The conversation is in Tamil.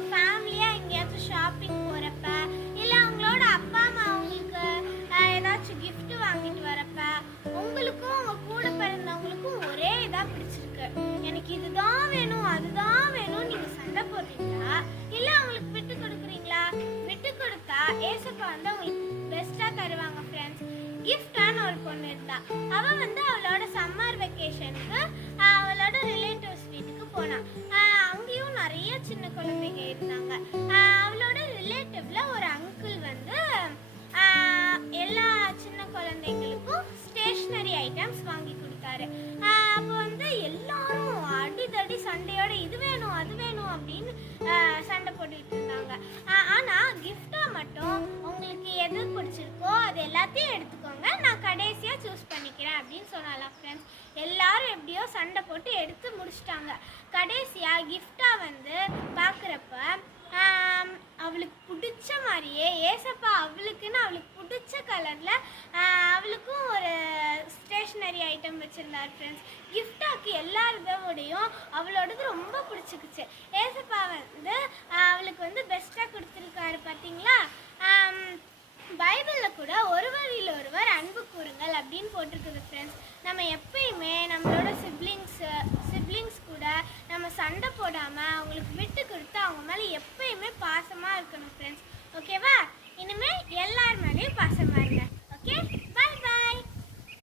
நீங்கள் ஃபேமிலியாக எங்கேயாச்சும் ஷாப்பிங் போகிறப்ப, இல்லை அவங்களோட அப்பா அம்மா அவங்களுக்கு ஏதாச்சும் gift வாங்கிட்டு வரப்ப, உங்களுக்கும் உங்கள் கூட பிறந்தவங்களுக்கும் ஒரே இதாக பிடிச்சிருக்கு, எனக்கு இதுதான் வேணும் அதுதான் வேணும், நீங்கள் சண்டை போடுறீங்களா இல்லை அவங்களுக்கு விட்டு கொடுக்குறீங்களா? விட்டு கொடுத்தா ஏசப்பா வந்து அவங்களுக்கு பெஸ்ட்டாக தருவாங்க ஃப்ரெண்ட்ஸ். கிஃப்டான ஒரு பொண்ணு இருந்தா. அவள் வந்து அவளோட சம்மர் வெக்கேஷனுக்கு அவளோட ரிலேட்டிவ்ஸ் வீட்டுக்கு போனான். அங்கேயும் நிறைய சின்ன குழந்தைங்க இருந்தாங்க. அவளோட ரிலேட்டிவ்ல ஒரு அங்கிள் வந்து எல்லா சின்ன குழந்தைங்களுக்கும் ஸ்டேஷ்னரி ஐட்டம்ஸ் வாங்கி கொடுத்தாரு. அப்போ வந்து எல்லாரும் அடிதடி சண்டையோட இது வேணும் அது வேணும் அப்படின்னு சண்டை போட்டுக்கிட்டு இருந்தாங்க. ஆனால் கிஃப்டாக மட்டும் உங்களுக்கு எது பிடிச்சிருக்கோ அது எல்லாத்தையும் எடுத்துக்கோங்க, நான் கடைசியாக சூஸ் பண்ணிக்கிறேன் அப்படின்னு சொன்னாலாம் ஃப்ரெண்ட்ஸ். எல்லாரும் எப்படியோ சண்டை போட்டு எடுத்து முடிச்சிட்டாங்க. கடைசியாக கிஃப்டாக வந்து பார்க்குறப்ப அவளுக்கு பிடிச்ச மாதிரியே ஏசப்பா அவளுக்கு பிடிச்ச கலரில் அவளுக்கும் ஒரு ஸ்டேஷ்னரி ஐட்டம் வச்சுருந்தார் ஃப்ரெண்ட்ஸ். கிஃப்டாக்கு எல்லாரோடையும் அவளோடது ரொம்ப பிடிச்சிக்கிச்சு. ஏசப்பா வந்து அவளுக்கு வந்து பெஸ்ட்டாக கொடுத்துருக்காரு பார்த்தீங்களா. பைபிளில் கூட ஒருவரில் ஒருவர் அன்பு கூறுங்கள் அப்படின்னு போட்டிருக்குது ஃப்ரெண்ட்ஸ். நம்ம எப்பயுமே நம்மளோட சிப்ளிங்ஸ் கூட நம்ம சண்டை போடாமல் அவங்களுக்கு விட்டு கொடுத்து அவங்க மேலே எப்பயுமே பாசமாக இருக்கணும் ஃப்ரெண்ட்ஸ். ஓகேவா? இனிமேல் எல்லார் மேலேயும் பாசம்